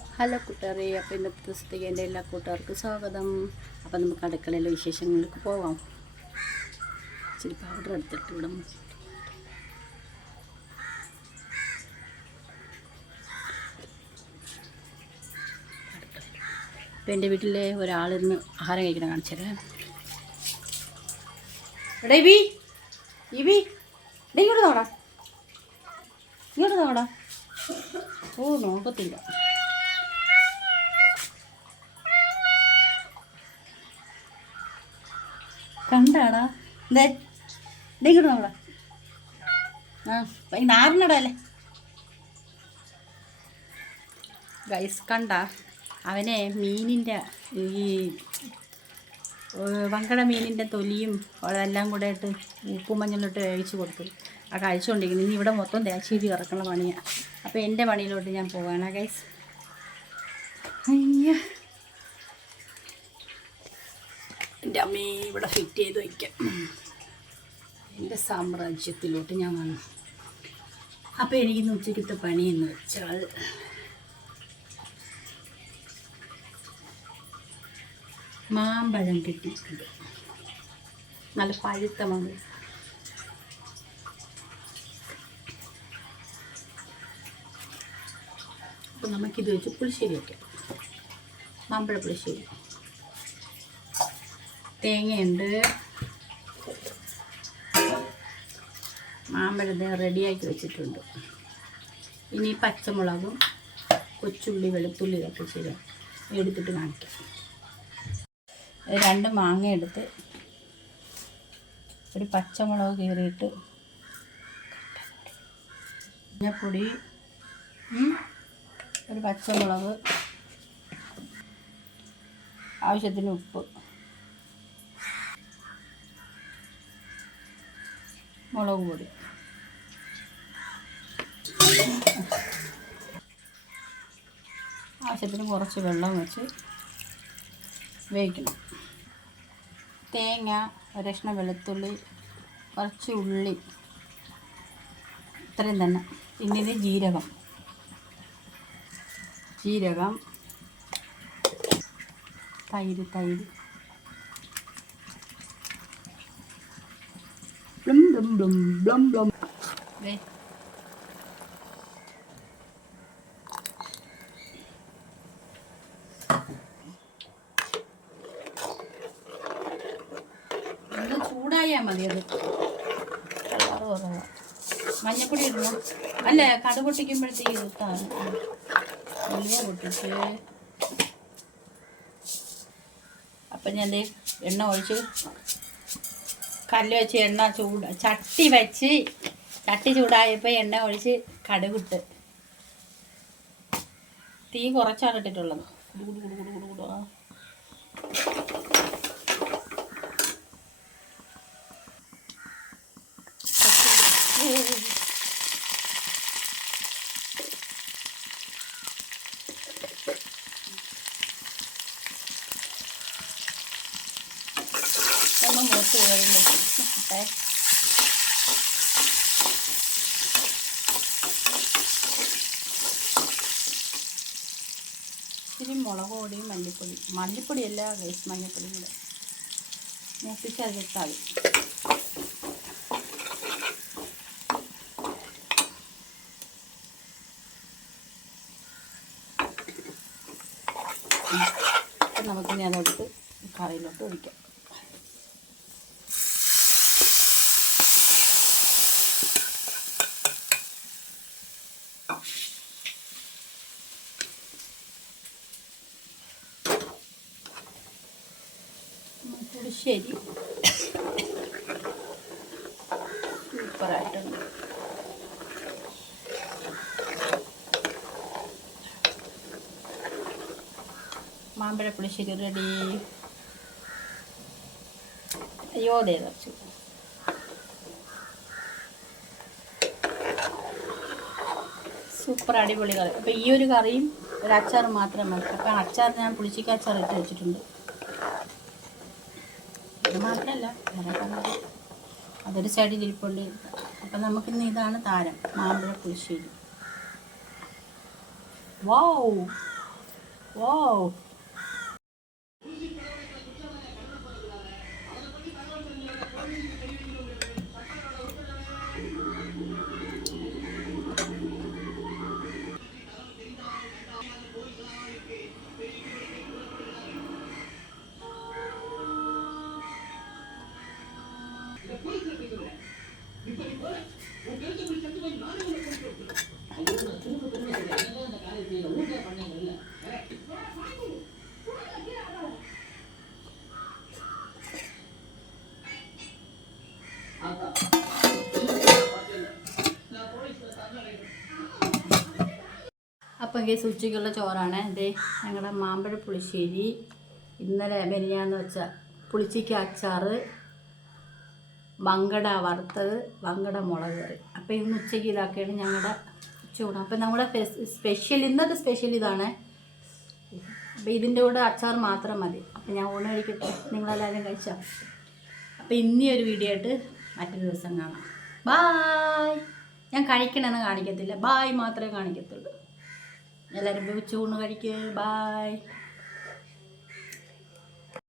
Hello കൂട്ടുകാരെ അപ്പോൾ ഇന്നത്തെ ദിവസത്തേക്ക് എന്റെ എല്ലാ കൂട്ടുകാർക്കും സ്വാഗതം. അപ്പോൾ നമുക്ക് അടുക്കളയിലെ വിശേഷങ്ങൾക്ക് പോവാം. ഇച്ചിരി പൗഡർ എടുത്തിട്ട് വിടും. അപ്പോൾ എന്റെ വീട്ടിലെ ഒരാളിന്ന് ആഹാരം കഴിക്കണം കാണിച്ചത് എടാ ഇവി ഇബി ഇങ്ങോട്ട് നോടാ. ഇങ്ങോട്ട് നോടാ. ഓ നോക്കത്തില്ല കണ്ടാടാ. ഡേ ഇങ്ങോട്ട് നോടാ ആ നാറിനടാ അല്ലേ? ഗൈസ് കണ്ട അവനെ മീനിന്റെ ഈ വങ്കട മീനിന്റെ തൊലിയും അതെല്ലാം കൂടെ ഇട്ട് ഉപ്പും മഞ്ഞളിട്ട് കൊടുത്തു. ആ കഴിച്ചുകൊണ്ടിരിക്കുന്നു ഇനി ഇവിടെ മൊത്തം തേച്ചീരി ഇറക്കണ പണിയാണ് അപ്പോൾ എന്റെ പണിയിലോട്ട് ഞാൻ പോവാണ് ഗൈസ് അയ്യ. എന്റെ അമ്മയെ ഇവിടെ ഫിറ്റ് ചെയ്ത് വയ്ക്കാം എന്റെ സാമ്രാജ്യത്തിലോട്ട് ഞാൻ വന്നു. അപ്പോൾ എനിക്കിന്ന് പണി എന്ന് വെച്ചാൽ മാമ്പഴം കിട്ടിയിട്ടുണ്ട് നല്ല പഴുത്ത മാമ്പഴം. അപ്പോൾ നമുക്കിത് വെച്ച് പുളിശ്ശേരി വയ്ക്കാം മാമ്പഴ പുളിശ്ശേരി. തേങ്ങയുണ്ട്. മാമ്പഴത്തെ റെഡിയാക്കി വെച്ചിട്ടുണ്ട്. ഇനി പച്ചമുളകും കൊച്ചുള്ളി വെളുത്തുള്ളി ഇതൊക്കെ ചെയ്ത് എടുത്തിട്ട് കാണിക്കാം. രണ്ട് മാങ്ങ എടുത്ത് ഒരു പച്ചമുളക് കീറിയിട്ട് മഞ്ഞപ്പൊടി ഒരു പച്ചമുളക് ആവശ്യത്തിന് ഉപ്പ്. മുളക് പൊടി. ആവശ്യത്തിന് കുറച്ച് വെള്ളം വെച്ച് വേവിക്കണം. തേങ്ങ ഒരക്ഷണ വെളുത്തുള്ളി കുറച്ച് ഉള്ളി. ഇത്രയും തന്നെ. പിന്നെ ജീരകം. ജീരകം തൈര് തൈര്. Blum, blum, blum. ബ്ലും ഇത് ചൂടായാൽ മതി അത്. കളറ് കുറവാ മഞ്ഞപ്പൊടി ഇടണം? അല്ല കട പൊട്ടിക്കുമ്പോഴത്തേക്ക് ഇട്ടാണ് ഉലുവ പൊട്ടിച്ച്. അപ്പം ഞാൻ ദേ എണ്ണ ഒഴിച്ച് കല്ല് വെച്ച് എണ്ണ ചൂട് ചട്ടി വെച്ച് ചട്ടി ചൂടായപ്പോൾ എണ്ണ ഒഴിച്ച് കടുകിട്ട്. തീ കുറച്ചാണ് ഇട്ടിട്ടുള്ളത് കുടു കുടു കുടു കുടു കുടു ആ. ഒന്ന് മൂത്ത് വരുമ്പോഴേ ഇത്തിരി മുളക് പൊടിയും മല്ലിപ്പൊടി. മല്ലിപ്പൊടിയല്ല വേസ്റ്റ് മഞ്ഞൾപ്പൊടിയും കൂടെ. മൂപ്പിച്ച് നമുക്ക് നമുക്കിനി അതെടുത്ത് കറിയിലോട്ട് ഒഴിക്കാം. പുളിശ്ശേരി സൂപ്പറായിട്ടുണ്ട് മാമ്പഴ പുളിശ്ശേരി റെഡി അയ്യോ ദേ നിറച്ചു. സൂപ്പർ അടിപൊളി കറി. അപ്പോൾ ഈ ഒരു കറിയും ഒരു അച്ചാർ മാത്രം മതി അപ്പം അച്ചാർ ഞാൻ പുളിച്ചിക്ക അച്ചാർ ഇട്ട് വെച്ചിട്ടുണ്ട്. ഇത് മാത്രമല്ല അതൊരു സൈഡിൽ ഇരിപ്പുണ്ട്. അപ്പം നമുക്കിന്ന് ഇതാണ് താരം മാമ്പഴ പുളിശ്ശേരി. വാവ് ഓ അപ്പം കേസ് ഉച്ചയ്ക്കുള്ള ചോറാണ്. ഇതേ ഞങ്ങളുടെ മാമ്പഴ പുളിശ്ശേരി. ഇന്നലെ മെനിയാന്ന് വെച്ച പുളിച്ചയ്ക്ക് അച്ചാറ്. വങ്കട വറുത്തത് വങ്കട മുളക് കറി. അപ്പോൾ ഇന്ന് ഉച്ചയ്ക്ക് ഇതാക്കിയാണ് ഞങ്ങളുടെ ചൂട്. അപ്പം നമ്മുടെ സ്പെഷ്യൽ ഇന്നത്തെ സ്പെഷ്യൽ ഇതാണ്. അപ്പോൾ ഇതിന്റെ കൂടെ അച്ചാർ മാത്രം മതി. അപ്പം ഞാൻ ഊണ് കഴിക്കട്ടെ. നിങ്ങളെല്ലാവരും കഴിച്ചാൽ അപ്പോൾ ഇനി ഒരു വീഡിയോ ആയിട്ട് മറ്റൊരു ദിവസം കാണാം. ബായ് ഞാൻ കഴിക്കണമെന്ന് കാണിക്കത്തില്ല. ബായ് മാത്രമേ കാണിക്കത്തുള്ളൂ. എല്ലാവരും ചൂണ് കഴിക്കുക ബായ്